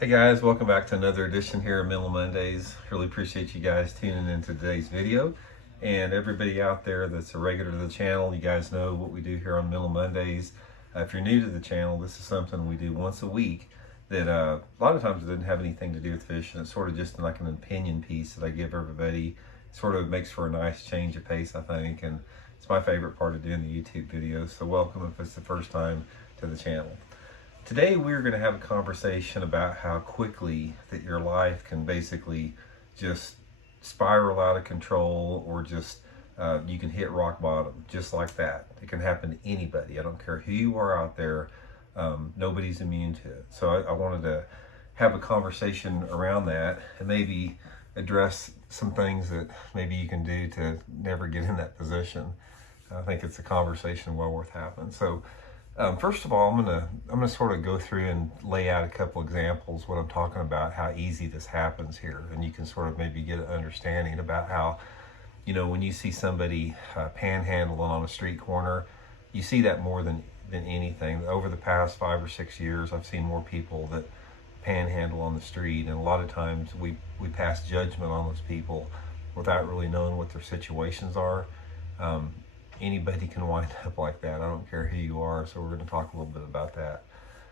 Hey guys, welcome back to another edition here of Mental Mondays. Really appreciate you guys tuning into today's video. And everybody out there that's a regular to the channel, you guys know what we do here on Mental Mondays. If you're new to the channel, this is something we do once a week that a lot of times it doesn't have anything to do with fishing. It's sort of just like an opinion piece that I give everybody. It sort of makes for a nice change of pace, I think, and it's my favorite part of doing the YouTube videos. So welcome if it's the first time to the channel. Today we're going to have a conversation about how quickly that your life can basically just spiral out of control, or just you can hit rock bottom just like that. It can happen to anybody. I don't care who you are out there. Nobody's immune to it. So I wanted to have a conversation around that and maybe address some things that maybe you can do to never get in that position. I think it's a conversation well worth having. So first of all, I'm gonna sort of go through and lay out a couple examples what I'm talking about, how easy this happens here, and you can sort of maybe get an understanding about how, when you see somebody panhandling on a street corner, you see that more than anything. Over the past 5 or 6 years, I've seen more people that panhandle on the street, and a lot of times we pass judgment on those people without really knowing what their situations are. Anybody can wind up like that. I don't care who you are. So we're going to talk a little bit about that.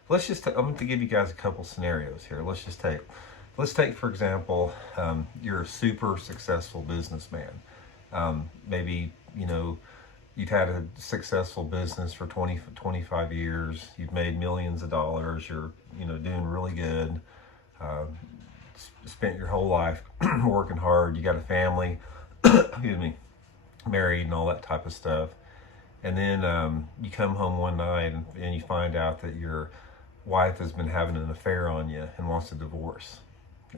I'm going to give you guys a couple scenarios here. Let's take for example, you're a super successful businessman. Maybe, you've had a successful business for 25 years. You've made millions of dollars. You're, doing really good. Spent your whole life working hard. You got a family, excuse me, married and all that type of stuff. And then you come home one night and you find out that your wife has been having an affair on you and wants a divorce.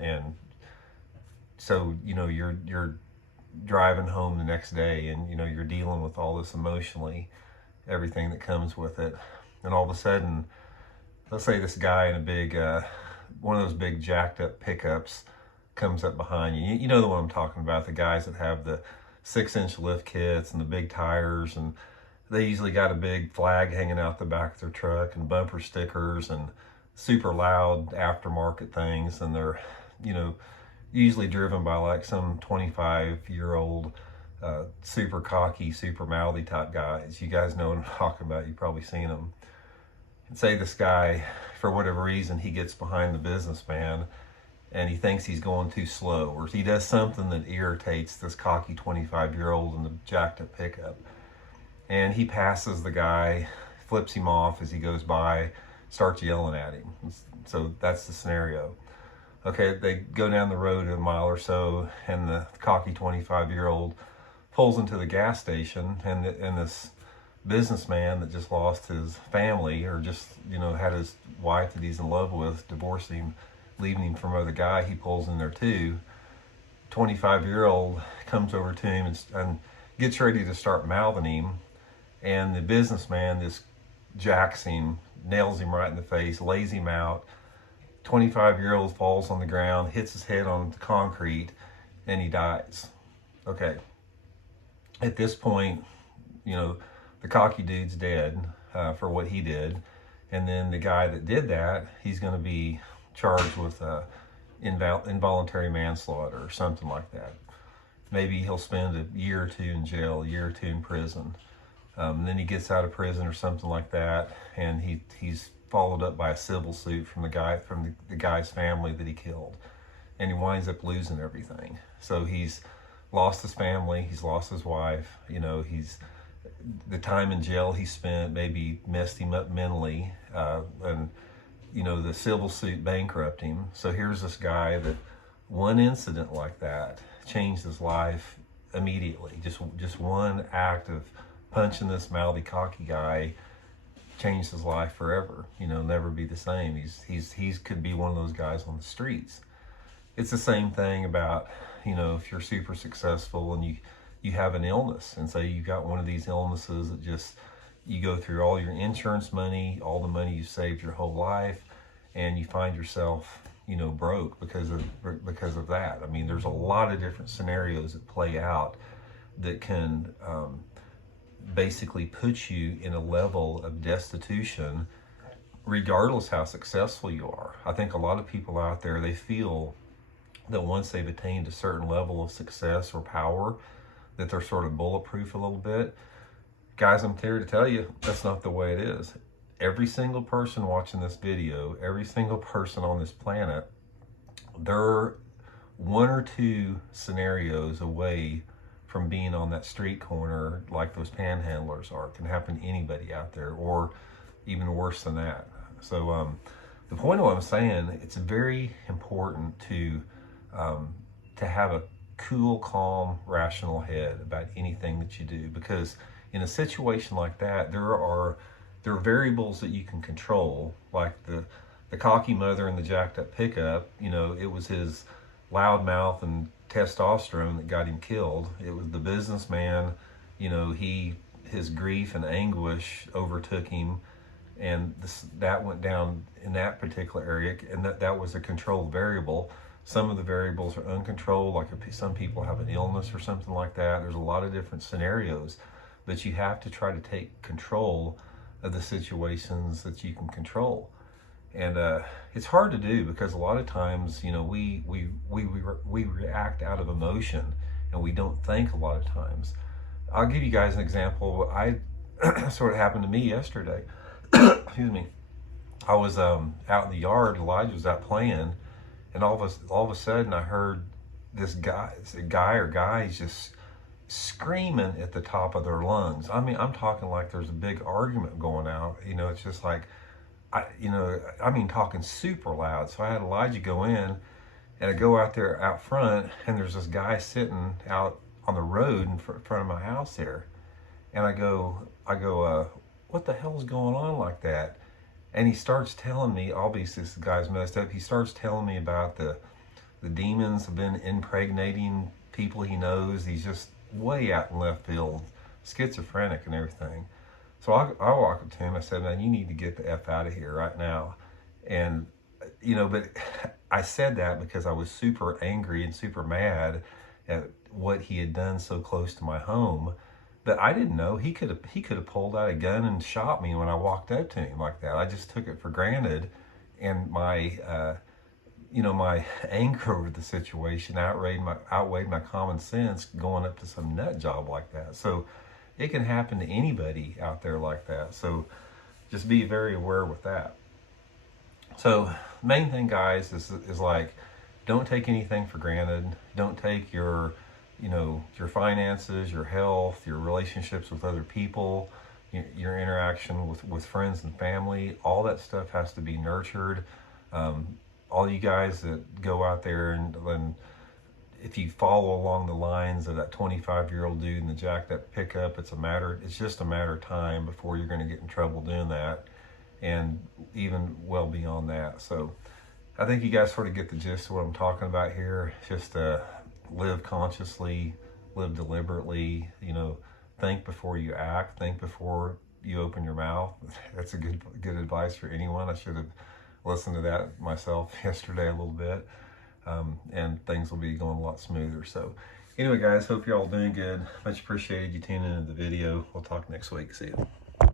And so, you're driving home the next day, and, you're dealing with all this emotionally, everything that comes with it. And all of a sudden, let's say this guy in a big, one of those big jacked up pickups comes up behind you. You know the one I'm talking about, the guys that have the 6-inch lift kits and the big tires, and they usually got a big flag hanging out the back of their truck and bumper stickers and super loud aftermarket things, and they're usually driven by like some 25-year-old super cocky, super mouthy type guys. You guys know what I'm talking about. You've probably seen them. And say this guy, for whatever reason, he gets behind the businessman and he thinks he's going too slow, or he does something that irritates this cocky 25-year-old in the jacked up pickup. And he passes the guy, flips him off as he goes by, starts yelling at him. So that's the scenario. Okay, they go down the road a mile or so, and the cocky 25-year-old pulls into the gas station, and this businessman that just lost his family, or just, had his wife that he's in love with, divorced him, leaving him for another guy, he pulls in there too. 25-year-old comes over to him and gets ready to start mouthing him, and the businessman just jacks him, nails him right in the face, lays him out. 25-year-old falls on the ground, hits his head on the concrete, and he dies. Okay. At this point, the cocky dude's dead for what he did, and then the guy that did that, he's going to be charged with involuntary manslaughter or something like that. Maybe he'll spend a year or two in jail, a year or two in prison. Then he gets out of prison or something like that, and he's followed up by a civil suit from the guy's family that he killed, and he winds up losing everything. So he's lost his family, he's lost his wife. The time in jail he spent maybe messed him up mentally, and the civil suit bankrupted him. So here's this guy that one incident like that changed his life immediately. Just one act of punching this mouthy, cocky guy changed his life forever. Never be the same. He's could be one of those guys on the streets. It's the same thing about, if you're super successful and you have an illness, and say you've got one of these illnesses that just, you go through all your insurance money, all the money you saved your whole life, and you find yourself, broke because of that. I mean, there's a lot of different scenarios that play out that can basically put you in a level of destitution regardless how successful you are. I think a lot of people out there, they feel that once they've attained a certain level of success or power, that they're sort of bulletproof a little bit. Guys, I'm here to tell you, that's not the way it is. Every single person watching this video, every single person on this planet, they're one or two scenarios away from being on that street corner like those panhandlers are. It can happen to anybody out there, or even worse than that. So the point of what I'm saying, it's very important to have a cool, calm, rational head about anything that you do, because in a situation like that, there are variables that you can control, like the cocky mother and the jacked up pickup. You know, it was his loud mouth and testosterone that got him killed. It was the businessman, you know, his grief and anguish overtook him, and that went down in that particular area, and that was a controlled variable. Some of the variables are uncontrolled, like if some people have an illness or something like that. There's a lot of different scenarios, but you have to try to take control of the situations that you can control. And it's hard to do, because a lot of times, you know, we react out of emotion, and we don't think a lot of times. I'll give you guys an example. Sort of happened to me yesterday. Excuse me. I was out in the yard. Elijah was out playing, and all of a sudden I heard this guys just screaming at the top of their lungs. I mean, I'm talking like there's a big argument going out. You know, it's just like, talking super loud. So I had Elijah go in, and I go out there out front, and there's this guy sitting out on the road in front of my house there. And I go, what the hell's going on like that? And he starts telling me, obviously this guy's messed up. He starts telling me about the demons have been impregnating people he knows. He's just way out in left field, schizophrenic and everything. So I walked up to him. I said, man, you need to get the F out of here right now. And, you know, but I said that because I was super angry and super mad at what he had done so close to my home. But I didn't know he could have pulled out a gun and shot me when I walked up to him like that. I just took it for granted, and my my anger over the situation outweighed my common sense going up to some nut job like that. So it can happen to anybody out there like that. So just be very aware with that. So main thing, guys, is like, don't take anything for granted. Don't take your finances, your health, your relationships with other people, your interaction with friends and family. All that stuff has to be nurtured. All you guys that go out there and if you follow along the lines of that 25-year-old dude in the jacked up pickup, it's just a matter of time before you're going to get in trouble doing that, and even well beyond that. So I think you guys sort of get the gist of what I'm talking about here. Just live consciously, live deliberately, think before you act, think before you open your mouth. That's a good advice for anyone. I should have listened to that myself yesterday a little bit. And things will be going a lot smoother. So anyway, guys, hope you're all doing good. Much appreciated you tuning into the video. We'll talk next week. See you.